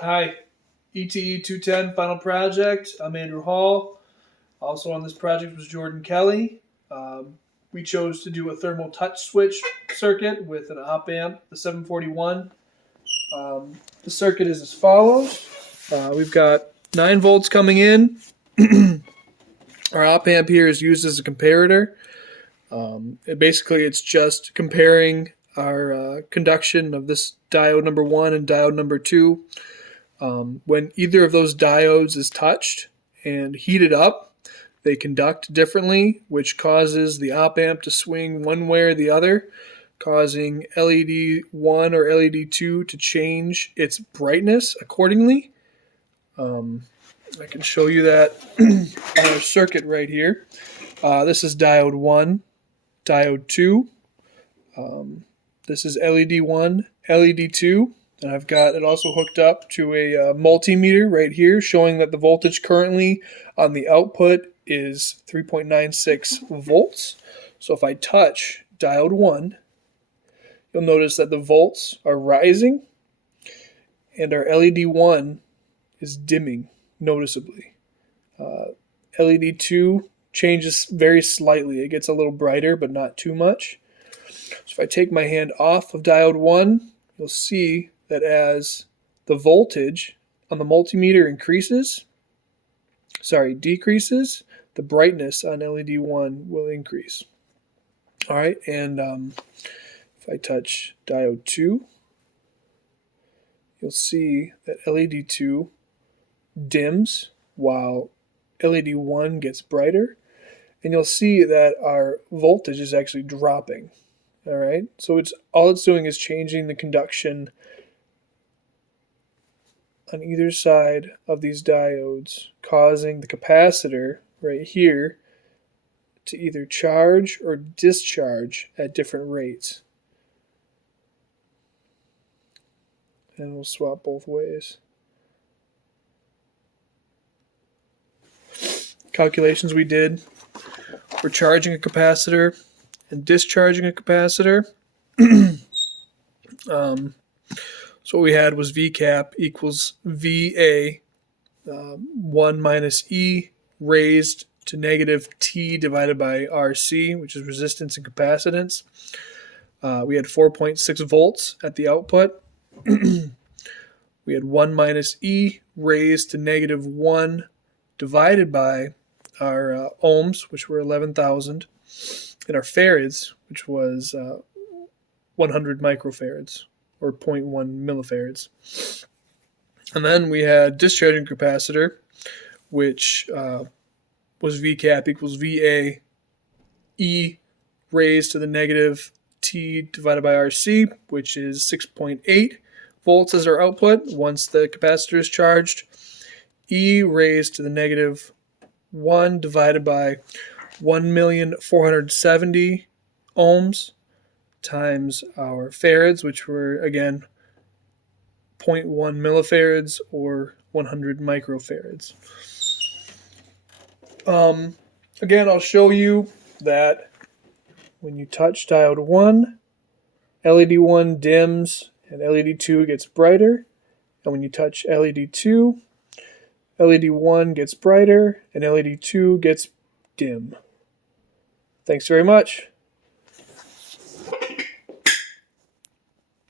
Hi, ETE 210 final project. I'm Andrew Hall. Also on this project was Jordan Kelly. We chose to do a thermal touch switch circuit with an op amp, the 741. The circuit is as follows. We've got 9 volts coming in. Our op amp here is used as a comparator. It's just comparing our conduction of this diode number 1 and diode number 2. When either of those diodes is touched and heated up, they conduct differently, which causes the op amp to swing one way or the other, causing LED 1 or LED 2 to change its brightness accordingly. I can show you that on our circuit right here. This is diode 1, diode 2. This is LED 1, LED 2. And I've got it also hooked up to a multimeter right here showing that the voltage currently on the output is 3.96 volts. So if I touch diode 1, you'll notice that the volts are rising and our LED 1 is dimming noticeably. LED 2 changes very slightly. It gets a little brighter, but not too much. So if I take my hand off of diode 1, you'll see that as the voltage on the multimeter decreases, the brightness on LED 1 will increase. All right, and if I touch diode 2, you'll see that LED 2 dims while LED 1 gets brighter, and you'll see that our voltage is actually dropping. All right, so all it's doing is changing the conduction on either side of these diodes, causing the capacitor right here to either charge or discharge at different rates. And we'll swap both ways. Calculations we did, we're charging a capacitor and discharging a capacitor. So what we had was V cap equals VA 1 minus E raised to negative T divided by RC, which is resistance and capacitance. We had 4.6 volts at the output. We had 1 minus E raised to negative 1 divided by our ohms, which were 11,000, and our farads, which was 100 microfarads, or 0.1 millifarads. And then we had discharging capacitor, which was V cap equals VA E raised to the negative T divided by RC, which is 6.8 volts as our output once the capacitor is charged. E raised to the negative 1 divided by 1,470 ohms times our farads, which were, again, 0.1 millifarads or 100 microfarads. Again, I'll show you that when you touch diode 1, LED 1 dims and LED 2 gets brighter. And when you touch LED 2, LED 1 gets brighter and LED 2 gets dim. Thanks very much.